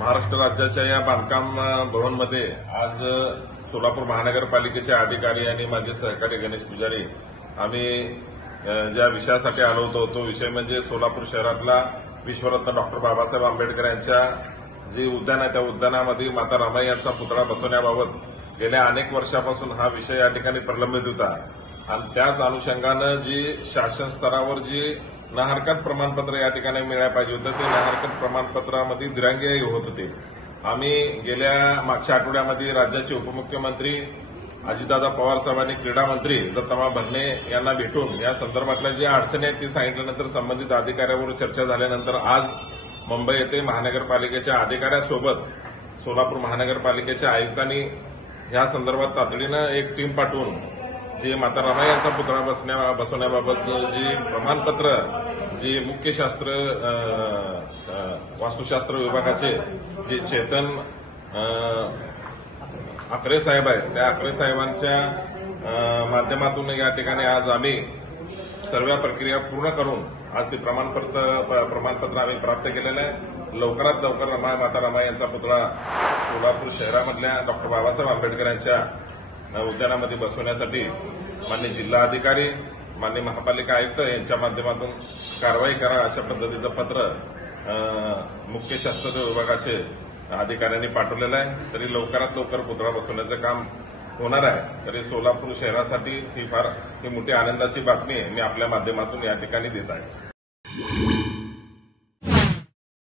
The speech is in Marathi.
महाराष्ट्र राज्याच्या या बांधकाम भवनमध्ये आज सोलापूर महानगरपालिकेचे अधिकारी आणि माझे सहकारी गणेश पुजारी आम्ही ज्या विषयासाठी आलो होतो तो विषय म्हणजे सोलापूर शहरातला विश्वरत्न डॉक्टर बाबासाहेब आंबेडकर यांच्या जे उद्यान आहे त्या उद्यानामध्ये माता रमाई यांचा पुतळा बसवण्याबाबत गेल्या अनेक वर्षापासून हा विषय या ठिकाणी प्रलंबित होता आणि त्याच अनुषंगानं जी शासन स्तरावर जी ना हरकत प्रमाणपत्र या ठिकाणी मिळायला पाहिजे होतं ते ना हरकत प्रमाणपत्रामध्ये दिरंगाई होत होते। आम्ही गेल्या मागच्या आठवड्यामध्ये राज्याचे उपमुख्यमंत्री अजितदादा पवार साहेबांनी क्रीडा मंत्री दत्तमा भरणे यांना भेटून या संदर्भातल्या ज्या अडचणी आहेत ती सांगितल्यानंतर संबंधित अधिकाऱ्यांवर चर्चा झाल्यानंतर आज मुंबई येथे महानगरपालिकेच्या अधिकाऱ्यांसोबत सोलापूर महानगरपालिकेच्या आयुक्तांनी या संदर्भात तातडीनं एक टीम पाठवून जे माता रमाई यांचा पुतळा बसवण्याबाबत जी प्रमाणपत्र जी मुख्य शास्त्र वास्तुशास्त्र विभागाचे जे चेतन आकरे साहेब आहेत त्या आकरे साहेबांच्या माध्यमातून या ठिकाणी आज आम्ही सर्व प्रक्रिया पूर्ण करून आज ते प्रमाणपत्र आम्ही प्राप्त केलेलं आहे। लवकरात लवकर माता रमाई यांचा पुतळा सोलापूर शहरामधल्या डॉक्टर बाबासाहेब आंबेडकर यांच्या उद्यानामध्ये बसवण्यासाठी माननीय जिल्हाधिकारी माननीय महापालिका आयुक्त यांच्या माध्यमातून कारवाई करा अशा पद्धतीचं पत्र मुख्य शास्त्र विभागाचे अधिकाऱ्यांनी पाठवलेलं आहे। तरी लवकरात लवकर पुतळा बसवण्याचं काम होणार आहे। तरी सोलापूर शहरासाठी ही फार मोठी आनंदाची बातमी मी आपल्या माध्यमातून या ठिकाणी देत आहे।